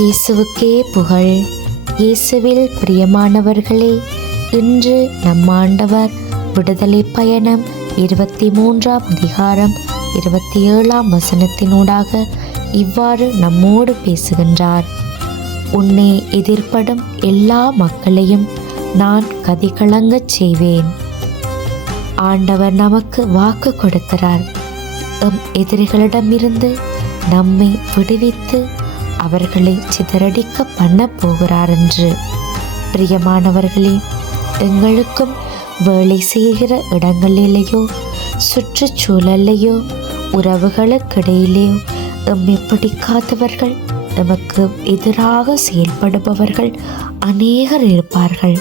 இயேசுவுக்கே புகழ். இயேசுவில் பிரியமானவர்களே, இன்று நம் ஆண்டவர் விடுதலை பயணம் 23ஆம் அதிகாரம் 27ஆம் வசனத்தினூடாக இவ்வாறு நம்மோடு பேசுகின்றார். உன்னை எதிர்ப்படும் எல்லா மக்களையும் நான் கதிகலங்கச் செய்வேன். ஆண்டவர் நமக்கு வாக்கு கொடுக்கிறார். எம் எதிரிகளிடமிருந்து நம்மை விடுவித்து அவர்களை சிதறடிக்க பண்ண போகிறார் என்று. பிரியமானவர்களே, எங்களுக்கும் வேலை செய்கிற இடங்களிலேயோ சுற்றுச்சூழலையோ உறவுகளுக்கிடையிலேயோ எம்மை பிடிக்காதவர்கள், எமக்கு எதிராக செயல்படுபவர்கள் அநேகர் இருப்பார்கள்.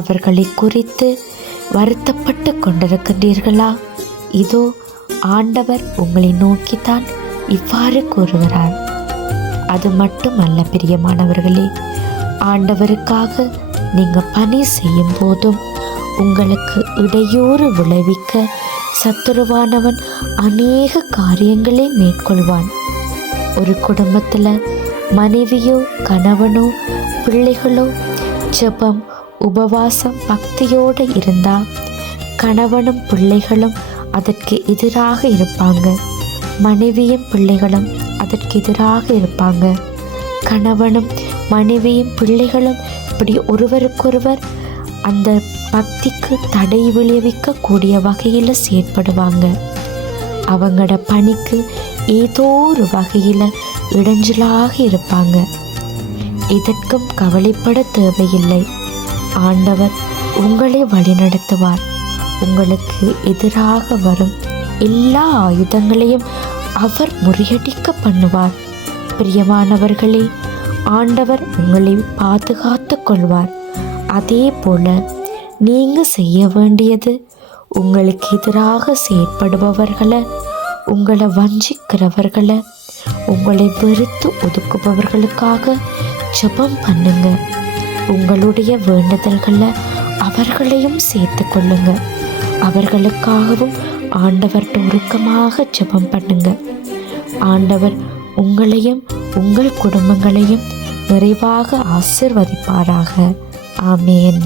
அவர்களை குறித்து வருத்தப்பட்டு கொண்டிருக்கின்றீர்களா? இதோ ஆண்டவர் உங்களை நோக்கித்தான் இவ்வாறு கூறுகிறார். அது மட்டுமல்ல பிரியமானவர்களே, ஆண்டவருக்காக நீங்கள் பணி செய்யும் போதும் உங்களுக்கு இடையூறு விளைவிக்க சத்துருவானவன் அநேக காரியங்களை மேற்கொள்வான். ஒரு குடும்பத்தில் மனைவியோ கணவனோ பிள்ளைகளோ ஜெபம் உபவாசம் பக்தியோடு இருந்தால் கணவனும் பிள்ளைகளும் அதற்கு எதிராக இருப்பாங்க. மனைவியும் பிள்ளைகளும் அதற்கு எதிராக இருப்பாங்க. கணவனும் மனைவியும் பிள்ளைகளும் இப்படி ஒருவருக்கொருவர் அந்த பக்திக்கு தடை விளைவிக்க கூடிய வகையில் செயற்படுவாங்க. அவங்களோட பணிக்கு ஏதோ ஒரு வகையில் இடைஞ்சலாக இருப்பாங்க. இதற்கும் கவலைப்பட தேவையில்லை. ஆண்டவர் உங்களை வழிநடத்துவார். உங்களுக்கு எதிராக வரும் எல்லா ஆயுதங்களையும் அவர் முறியடிக்க பண்ணுவார். பிரியமானவர்களே, ஆண்டவர் உங்களை பாதுகாத்து கொள்வார். அதே போல நீங்கள் செய்ய வேண்டியது உங்களுக்கு எதிராக செயற்படுபவர்களை, உங்களை வஞ்சிக்கிறவர்களை, உங்களை வெறுத்து ஒதுக்குபவர்களுக்காக ஜெபம் பண்ணுங்க. உங்களுடைய வேண்டுதல்களை அவர்களையும் சேர்த்து கொள்ளுங்க. அவர்களுக்காகவும் ஆண்டவர்கிட்ட உருக்கமாக ஜெபம் பண்ணுங்க. ஆண்டவர் உங்களையும் உங்கள் குடும்பங்களையும் நிறைவாக ஆசீர்வதிப்பாராக. ஆமேன்.